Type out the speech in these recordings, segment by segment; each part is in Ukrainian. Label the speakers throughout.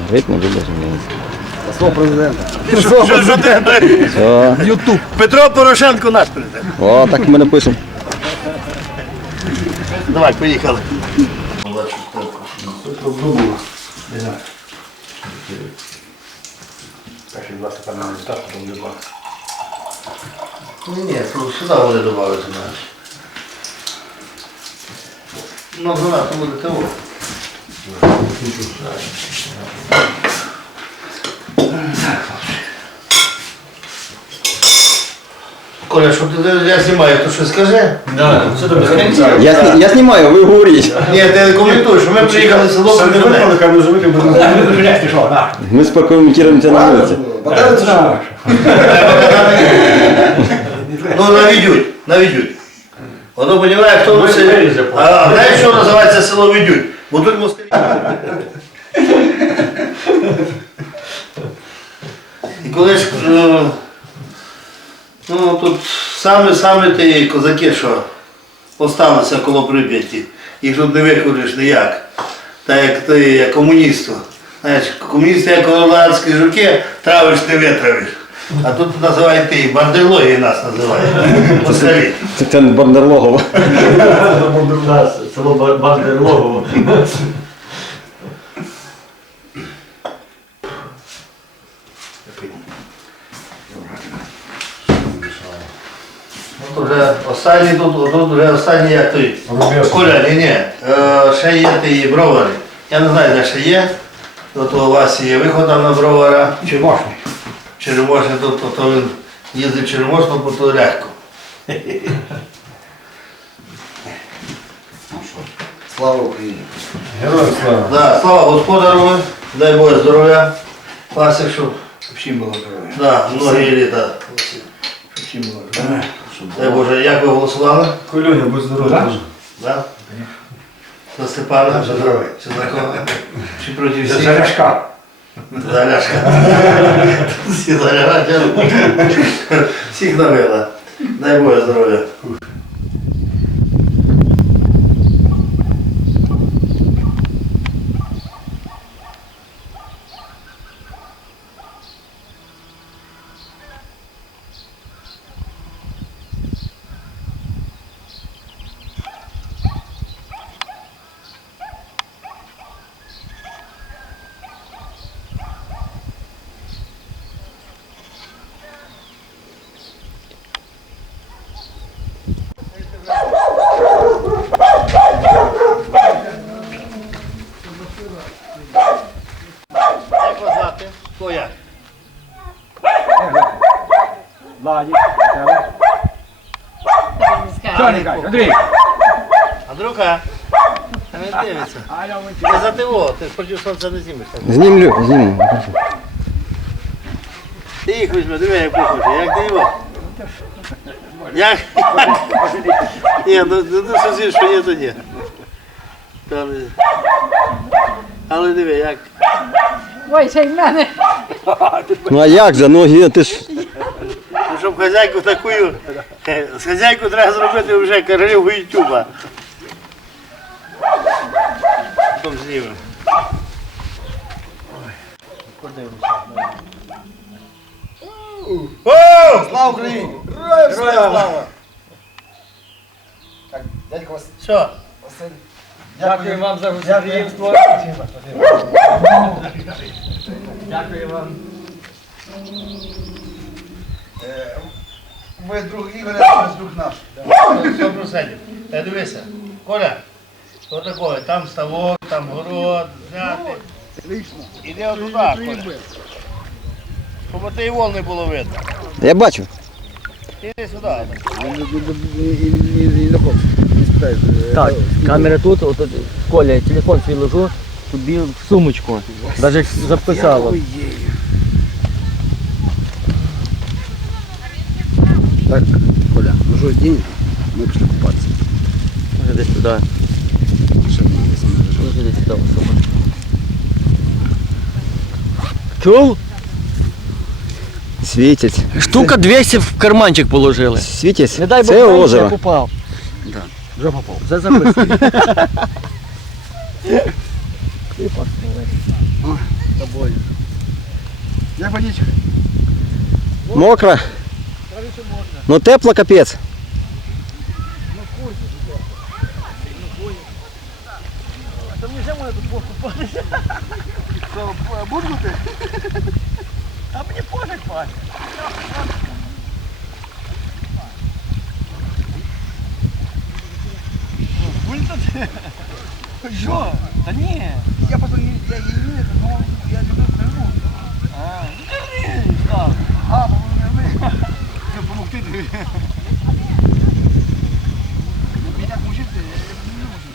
Speaker 1: Гриб не буде змінити.
Speaker 2: Слово президента.
Speaker 1: Все.
Speaker 2: Ютуб.
Speaker 3: Петро Порошенко наш президент.
Speaker 1: О, так ми напишемо.
Speaker 3: Давай, поїхали. Ні, сюди вони додавати знаєш. Ну, занадто буде того. Коля, що я знімаю, то що скажи?
Speaker 1: Я знімаю, ви говоріть.
Speaker 3: Ні, ти коментуй, що ми приїхали в село Кривне.
Speaker 1: Ми спокоментуємося на вулиці.
Speaker 3: Ну, наведуть. Воно розуміє, хто в селі. А знаєш, що називається село Ведють? Бо тут москалі. І коли ж, ну, тут саме ті козаки, що осталися коло Прип'яті, їх тут не виходиш ніяк. Так як ти, як комуністу. Знаєш, комуністи, як орландські жуки, травиш не витравиш. А тут називають ти, бандерлоги нас називають. Москалі.
Speaker 1: Це Бандерлогово.
Speaker 4: Село Бандерлогово.
Speaker 3: Тут вже останній, тут вже останній, як той. Коля, ні. Ще є ті бровари. Я не знаю, де ще є. От у вас є виход там на бровара. Черемошний, то він їздить Черемошно, бо то легко.
Speaker 2: Слава Україні.
Speaker 3: Да, слава господару, дай Боже здоров'я. Класик, щоб
Speaker 2: Всім було здоров'я.
Speaker 3: да, многі літа. Щоб всім було здоров'я. Дай Боже, як ви голосували?
Speaker 2: Колюня, будь здоровий.
Speaker 3: Да? За Степана?
Speaker 2: За здоров'я.
Speaker 3: Чи за кого? Чи проти всіх?
Speaker 2: За Ляшка.
Speaker 3: За Ляшка. Всі за Ляшка. Всіх навела. Дай Боже здоров'я. Як вас звати? Хто як?
Speaker 2: Владик. Що не кажеш? Андрій.
Speaker 3: Андрюха? А він дивиться. Не за ТО, ти ж проти сонця не знімеш.
Speaker 1: Знімлю.
Speaker 3: Ти їх візьми, диви, як похоже, як ти його. Як? Ні, ну що що ні, то ні. Але диви, як.
Speaker 5: Ой, ще й в мене.
Speaker 1: Ну а як же, ну ти ж...
Speaker 3: Ну, щоб хазяйку таку, з хазяйку треба зробити вже королеву Ютуба. Потім знімемо. О!
Speaker 2: Слава Україні. Героям слава. Так, дядько Василь.
Speaker 3: Що?
Speaker 4: Дякую вам за гостеприємство. Дякую вам.
Speaker 2: Ви друг Ігоря, ви друг наш.
Speaker 3: 100%. Та дивися, Коля, що таке? Там ставок, там город, взяти. Іди отуди, Коля. Щоб ти і вол не було видно.
Speaker 1: Я бачу.
Speaker 3: Іди сюди.
Speaker 4: Так, камера тут, от Коля, телефон свій ложу, тобі в сумочку. Навіть записала.
Speaker 2: Так, Коля, ну що, день, ми пішли купатися.
Speaker 4: Може десь туди. Може десь туди. Чув?
Speaker 1: Світять.
Speaker 4: Штука 200 в карманчик положили.
Speaker 1: Світять.
Speaker 4: Не дай Бог,
Speaker 1: Це
Speaker 4: я
Speaker 1: озеро.
Speaker 4: попав.
Speaker 2: Да, вже попав.
Speaker 4: Вже записую.
Speaker 2: тобою. Як водичка?
Speaker 1: Мокра. Ну тепло капець.
Speaker 4: Та мені вже можна тут покупатися.
Speaker 2: Що, бургути?
Speaker 4: А мені пофіг, пань. Що? Та ні.
Speaker 2: Я просто не, я її не, но я люблю природу.
Speaker 4: А, ну кажи, так.
Speaker 2: А, помогли. Це помогти тобі. Мені так мучити, я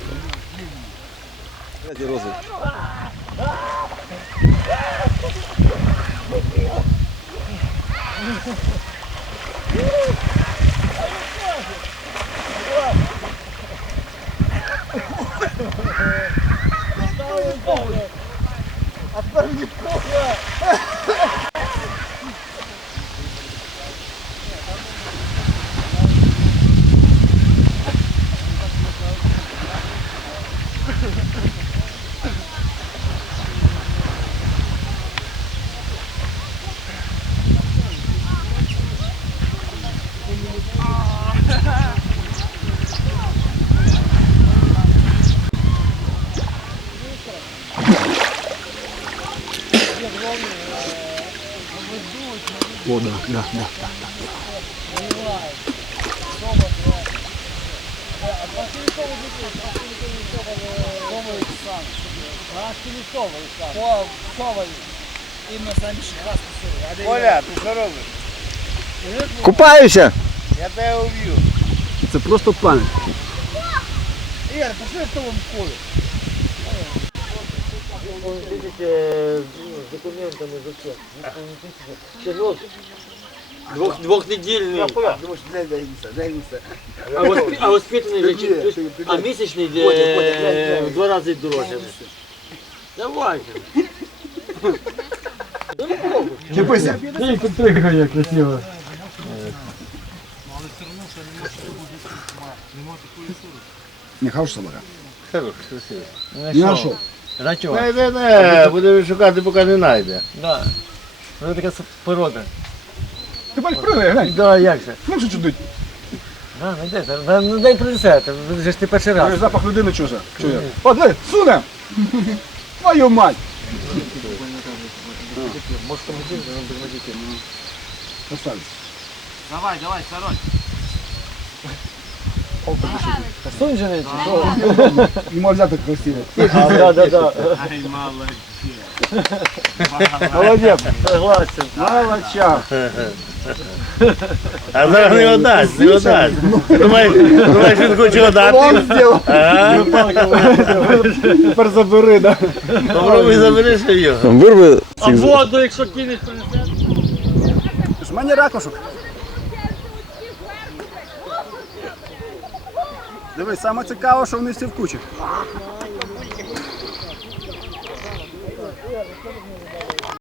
Speaker 2: не можу.
Speaker 1: О, да.
Speaker 3: Коля, ти що робиш?
Speaker 1: Купаюся.
Speaker 3: Я тебе уб'ю.
Speaker 2: Це просто пам'ять.
Speaker 3: Ігор, пішли в тому полі.
Speaker 4: Видите, с документами зачем? Двухнедельный.
Speaker 2: Думаєш, дай місце.
Speaker 4: А воспитанный же а месячный в 2 раза дороже. Давай.
Speaker 2: Чепися.
Speaker 4: Прыгай, красиво.
Speaker 2: Не хороша собака.
Speaker 3: Хорош, красиво.
Speaker 2: Не знайшов.
Speaker 4: Зачем?
Speaker 3: Не, будемо шукати, поки не знайде.
Speaker 4: Да. Ну така порода.
Speaker 2: Ти бачиш, пригай, глянь.
Speaker 4: Да, як же?
Speaker 2: Ну що чудить?
Speaker 4: Да, найде. Ну дай принесе, це ж ти перший раз.
Speaker 2: Запах людини чуже. Чує. Одне, суне! Твою мать!
Speaker 4: Може там один, але без водителя.
Speaker 2: Красавець.
Speaker 3: Давай, Сарой.
Speaker 4: Та сунь же не
Speaker 2: Не можна так красиво.
Speaker 4: Да.
Speaker 3: Ай, молодець.
Speaker 2: Молодець.
Speaker 4: Согласен.
Speaker 2: Молодча.
Speaker 3: А зараз не отдасть. Думаєш, він хоче отдати?
Speaker 2: Он зробив. Тепер забери, да?
Speaker 3: Попробуй забереш його.
Speaker 1: Вирви
Speaker 4: А
Speaker 1: цих.
Speaker 4: воду, якщо кинеш, принесе?
Speaker 2: Ж мене ракушок. Дивись, саме цікаво, що вони всі в кучі.